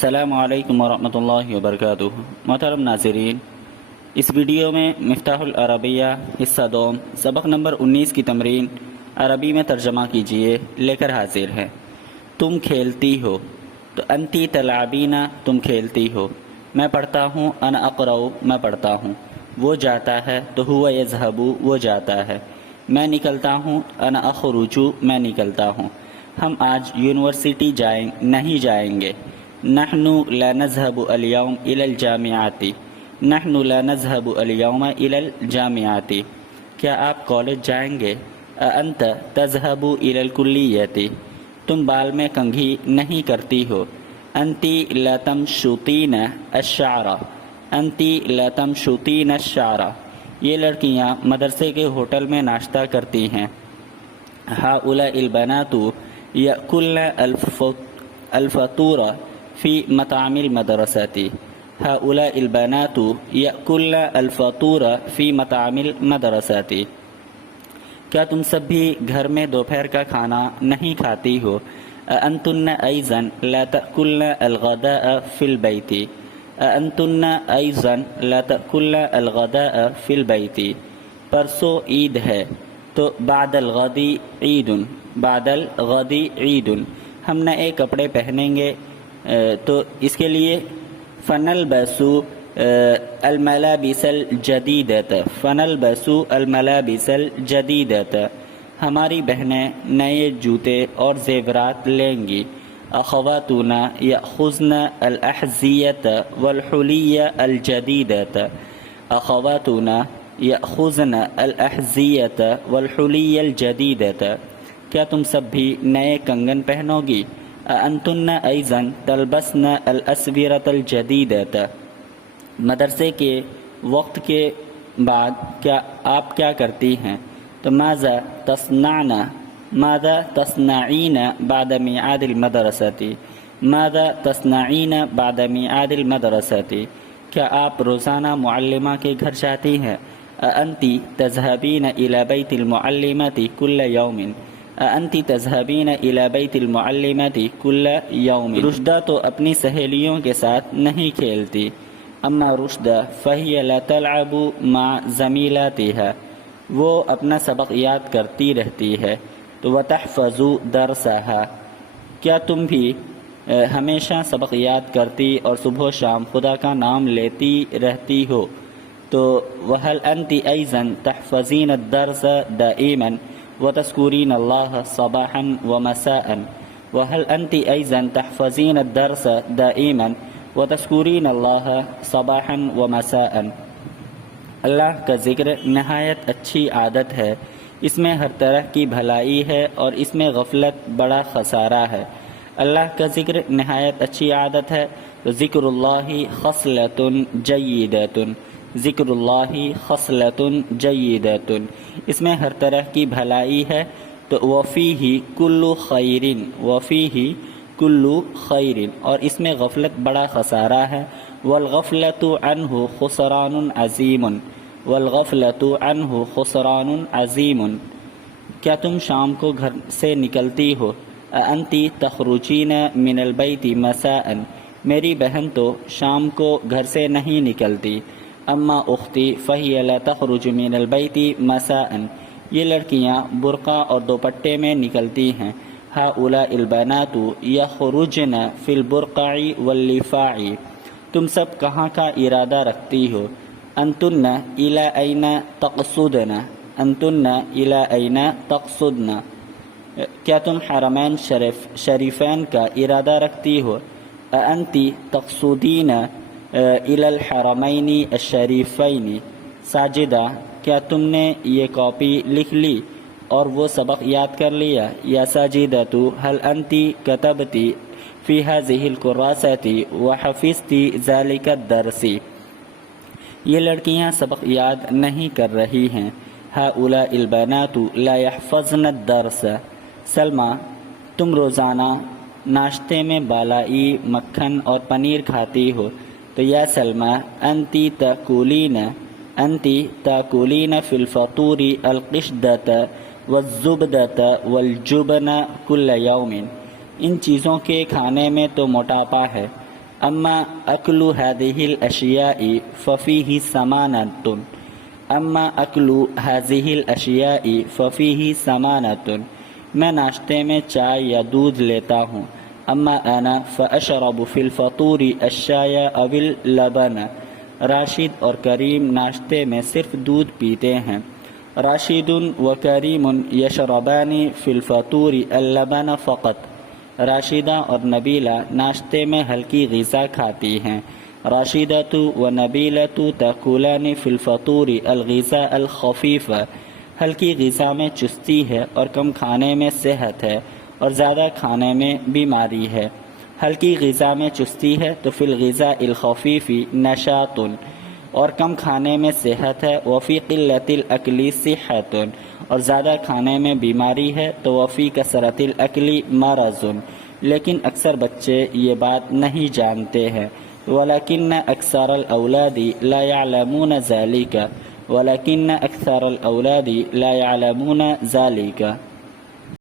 السلام علیکم ورحمۃ اللہ وبرکاتہ۔ محترم ناظرین، اس ویڈیو میں مفتاح العربیہ حصہ دوم سبق نمبر 19 کی تمرین عربی میں ترجمہ کیجیے لے کر حاضر ہے۔ تم کھیلتی ہو تو انتی تلعبینا، تم کھیلتی ہو۔ میں پڑھتا ہوں، انا اقرأ، میں پڑھتا ہوں۔ وہ جاتا ہے تو ہوا یذهب، وہ جاتا ہے۔ میں نکلتا ہوں، انا اخرج، میں نکلتا ہوں۔ ہم آج یونیورسٹی نہیں جائیں گے۔ نحن لا نذهب اليوم إلى الجامعات، نحن لا نذهب اليوم إلى الجامعات۔ کیا آپ کالج جائیں گے؟ أنت تذهب إلى الكلية، تم بال میں کنگھی نہیں کرتی ہو۔ أنت لا تمشطين الشعر، أنت لا تمشطين الشعر۔ یہ لڑکیاں مدرسے کے ہوٹل میں ناشتہ کرتی ہیں۔ هؤلاء البنات يأكلن الفطور في مطعم المدرسة، هؤلاء البنات يأكلن الفطور في مطعم المدرسة۔ کیا تم سب بھی گھر میں دوپہر کا کھانا نہیں کھاتی ہو؟ أنتن أيضا لا تأكلن الغداء في البيت، أنتن أيضا لا تأكلن الغداء في البيت۔ پرسوں عید ہے تو بعد الغد عید، بعد الغد عید۔ ہم نئے کپڑے پہنیں گے تو اس کے لیے فنلبس الملابس الجدیدۃ، فنلبس الملابس الجدیدۃ۔ ہماری بہنیں نئے جوتے اور زیورات لیں گی۔ اخواتنا یأخذن الاحذیۃ والحلی الجدیدۃ، اخواتنا یأخذن الاحذیۃ والحلی الجدیدۃ۔ کیا تم سب بھی نئے کنگن پہنو گی؟ أنتن أيضا تلبسن الأسورة الجديدة۔ مدرسے کے وقت کے بعد آپ کیا کرتی ہیں؟ تو ماذا تصنعن، ماذا تصنعين بعد ميعاد المدرسة، ماذا تصنعين بعد ميعاد المدرسة۔ کیا آپ روزانہ معلمہ کے گھر جاتی ہیں؟ أنت تذهبين إلى بيت المعلمة كل يوم، أنت تذهبين إلى بيت المعلمة كل يوم۔ رشدہ تو اپنی سہیلیوں کے ساتھ نہیں کھیلتی۔ اما رشدہ فهي لا تلعب مع زميلاتها، وہ اپنا سبق یاد کرتی رہتی ہے۔ تو وتحفظ درسها، کیا تم بھی ہمیشہ سبق یاد کرتی اور صبح و شام خدا کا نام لیتی رہتی ہو؟ تو وهل أنت أيضا تحفظين الدرس دائما وتذكرين الله صباحا ومساء، وهل أنت أيضا تحفظين الدرس دائما وتذكرين الله صباحا ومساء۔ اللہ کا ذکر نہایت اچھی عادت ہے، اس میں ہر طرح کی بھلائی ہے اور اس میں غفلت بڑا خسارہ ہے۔ اللہ کا ذکر نہایت اچھی عادت ہے تو ذکر اللہ خصلۃ جیدۃ، ذکر اللہ خصلۃ جیدۃ، اس میں ہر طرح کی بھلائی ہے تو وفیہ کل خیر، وفیہ کل خیر، اور اس میں غفلت بڑا خسارہ ہے۔ والغفلۃ عنہ خسران عظیم، والغفلۃ عنہ خسران عظیم۔ کیا تم شام کو گھر سے نکلتی ہو؟ انت تخرجین من البیت مساء، میری بہن تو شام کو گھر سے نہیں نکلتی۔ اما اختی فہی لا تخرج من البیت مساء، یہ لڑکیاں برقع اور دوپٹے میں نکلتی ہیں۔ ہؤلاء البنات یخرجن فی البرقع واللفاع، تم سب کہاں کا ارادہ رکھتی ہو؟ انتن الی این تقصدن، انتن الی این تقصدن، کیا تم حرمین شریفین کا ارادہ رکھتی ہو؟ انت تقصدین الی الحرمین الشریفین۔ ساجدہ، کیا تم نے یہ کاپی لکھ لی اور وہ سبق یاد کر لیا؟ یا ساجدۃ هل انت كتبت في هذه الكراسة وحفظت ذلك الدرس۔ یہ لڑکیاں سبق یاد نہیں کر رہی ہیں۔ هؤلاء البنات لا يحفظن الدرس۔ سلمہ، تم روزانہ ناشتے میں بالائی، مکھن اور پنیر کھاتی ہو تو یا سلمہ انت تاکلین، انت تاکلین فی الفطور القشدۃ والزبدۃ والجبن کل یوم۔ ان چیزوں کے کھانے میں تو موٹاپا ہے، أما أكل هذه الأشياء ففيه سمانة أما أكل هذه الأشياء ففيه سمانة میں ناشتے میں چائے یا دودھ لیتا ہوں. اما انا فاشرب فی الفطور الشاي او اللبن راشد اور کریم ناشتے میں صرف دودھ پیتے ہیں. راشد و کریم یشربان فی الفطور اللبن فقط راشدہ اور نبیلہ ناشتے میں ہلکی غذا کھاتی ہیں. راشدۃ و نبیلۃ تاکلان فی الفطور الغذاء الخفیف ہلکی غذا میں چستی ہے اور کم کھانے میں صحت ہے اور زیادہ کھانے میں بیماری ہے. ہلکی غذا میں چستی ہے تو فی الغذاء الخفیف نشاط اور کم کھانے میں صحت ہے. وفی قلت الاکل صحت اور زیادہ کھانے میں بیماری ہے تو وفی کثرت الاکل مرض لیکن اکثر بچے یہ بات نہیں جانتے ہیں. ولکن اکثر الاولاد لا يعلمون ذلك ولكن أكثر الأولاد لا يعلمون ذلك